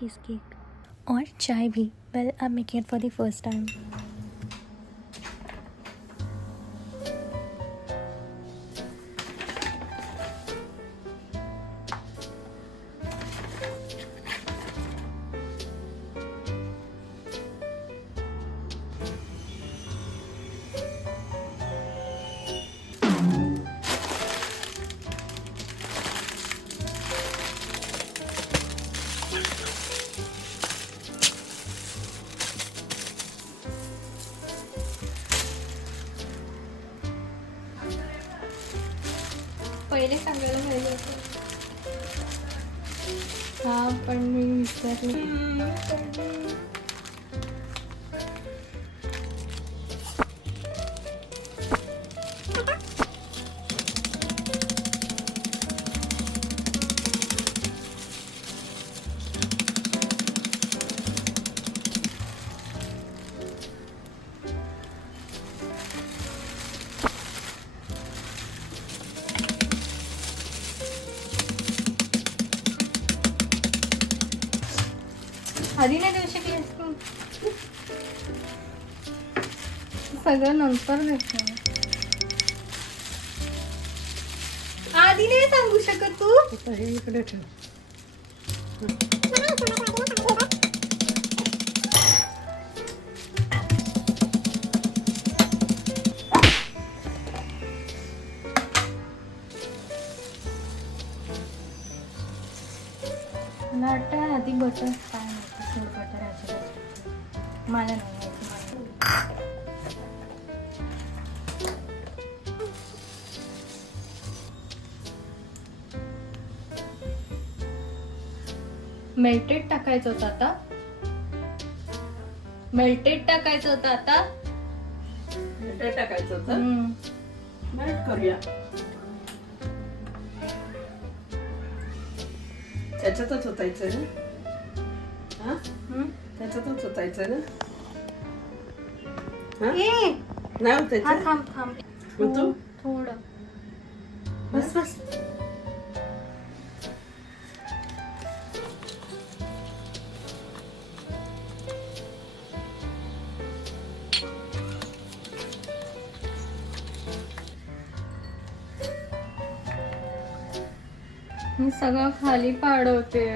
Cheese cake और चाय भी। Well I am making it for the first time. पहिले सांगायला पाहिजे होतं. हा पण मी विसरले. आधी नाही देऊ शकली असतो. सगळं नंतर देतो. आधी नाही सांगू शकत तू. आता हे इकडे ठेव. मला वाटतं आधी बटर काय माहिती सोड बटर ह्याच्यात मला नाही माहिती. मेल्टेड टाकायचं होतं आता. मेल्टेड टाकायचं होतं आता. हे टाकायचं होतं. मेल्ट करूया. त्याच्यातच होतायचं ना. हा त्याच्यातच होतायचं ना. हा ए नाही हा होतायचं. थांब थांब मग तू थोडं बस बस. मी सगळं खाली पाडवते.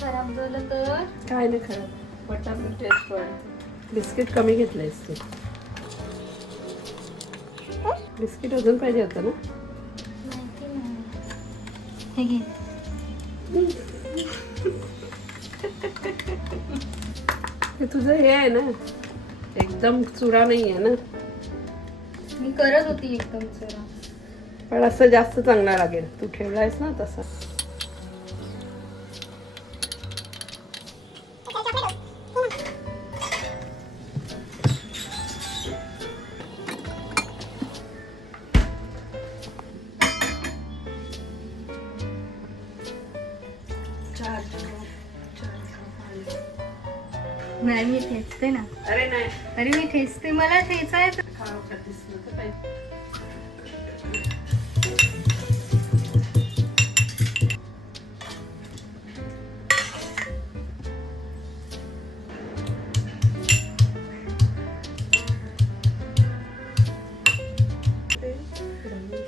खराब झालं तर काय नाही खरं. बटर टेस्ट वाढते. बिस्किट कमी घेतलंयस तू. बिस्किट अजून पाहिजे होतं ना. माहिती नाही. हे घे. हे तुझं हे आहे ना, एकदम चुरा नाही आहे ना. मी करत होती एकदम चुरा. पण असं जास्त चांगला लागेल. तू ठेवलायस ना तसा. नाही मी ठेचते ना. अरे नाही. अरे मी ठेचते. मला ठेचायचं. खाऊ का दिसलं तर पाहिजे.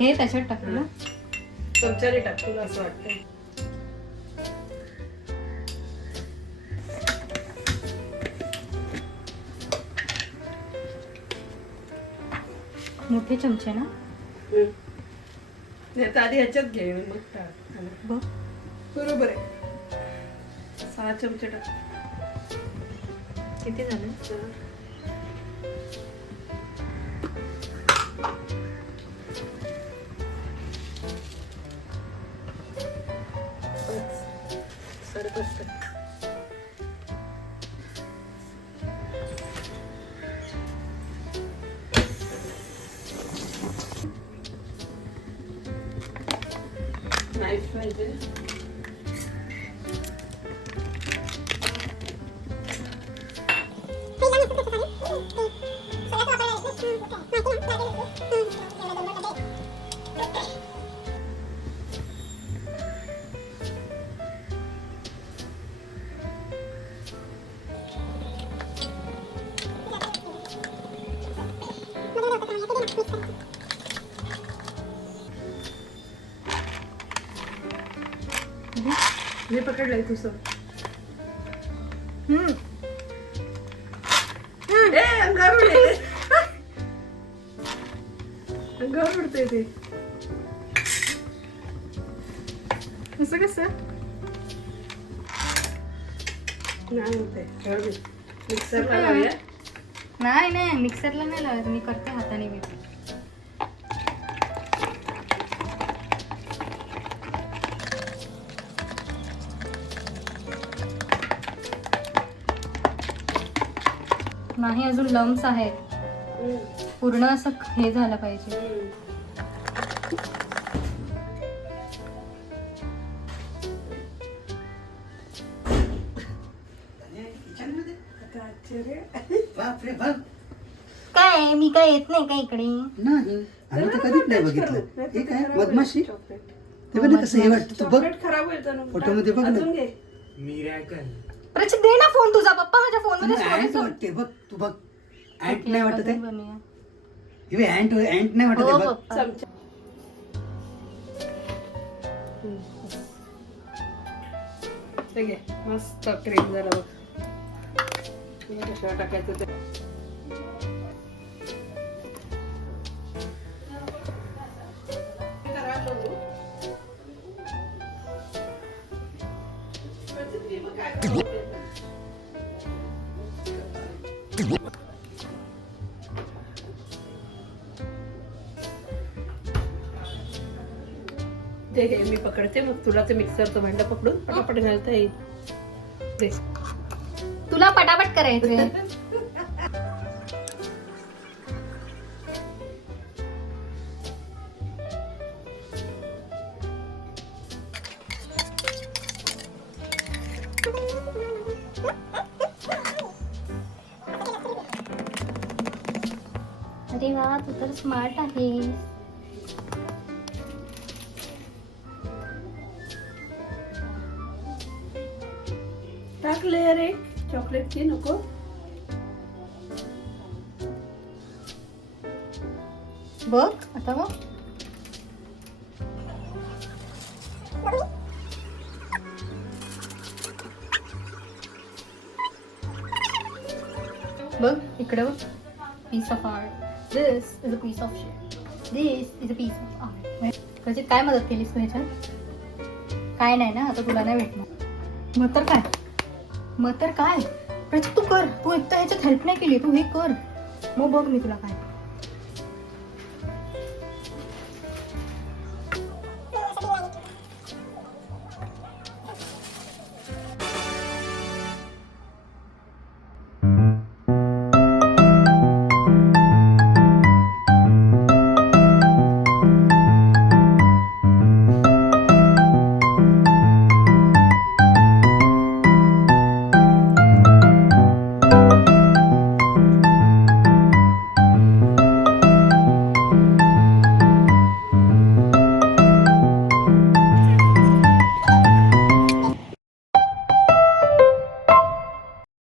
हे त्याच्यात टाकलं. चमच्याने टाक तुला असं वाटतं. मोठे चमचे ना. आधी ह्याच्यात घे मग टाक. बघ बरोबर आहे. 6 चमचे टाक. किती झालं. सरपसतं. नाईफ पाहिजे. मी पकडलंय तुझं. अंगावर उडते. अंगावर उडते ते. असं कसं नाही होते. मिक्सरला लावूया. नाही मिक्सरला नाही लावायचं, मी करते हाताने मी. नाही अजून लम्स आहेत, पूर्ण असं हे झालं पाहिजे. बापरे बाप. काय मी काय येत नाही का इकडे? नाही आम्ही तर कधीच नाही बघितलं. हे काय मधमाशी ते बघ कसं हे वाटतं. तू बघ चॉकलेट खराब होईल ना. फोटोमध्ये बघ ना. अजून घे. प्रचित दे ना फोन तुझा. पप्पा माझ्या फोन मध्ये अँट वाटते बघ. तू बघ अँट नाही वाटत आहे. बनवूया. हे अँट नाही वाटत आहे हो बघ. पप्पा. चमचा. हे घे. मस्त क्रीम झालं बघ. कशावर टाकायचं ते. ते घे मी पकडते, मग तुला ते मिक्सरचं भांडं पकडून पटापट घालता येईल. दे. तुला पटापट करायचंय. अरे वा, तू तर स्मार्ट आहेस. टाक लेअर एक चॉकलेटची. नको बघ आता बघ. बघ इकडे बघ. Piece of art. This is a piece of शेट. This is a piece of art. कशी काय मदत केलीस तू ह्याच्यात? काय नाही ना, आता तुला नाही भेटणार. मग तर काय, मग तर काय. प्रचित तू कर. तू एकटा ह्याच्यात हेल्प नाही केली, तू हे कर. मग बघ मी तुला काय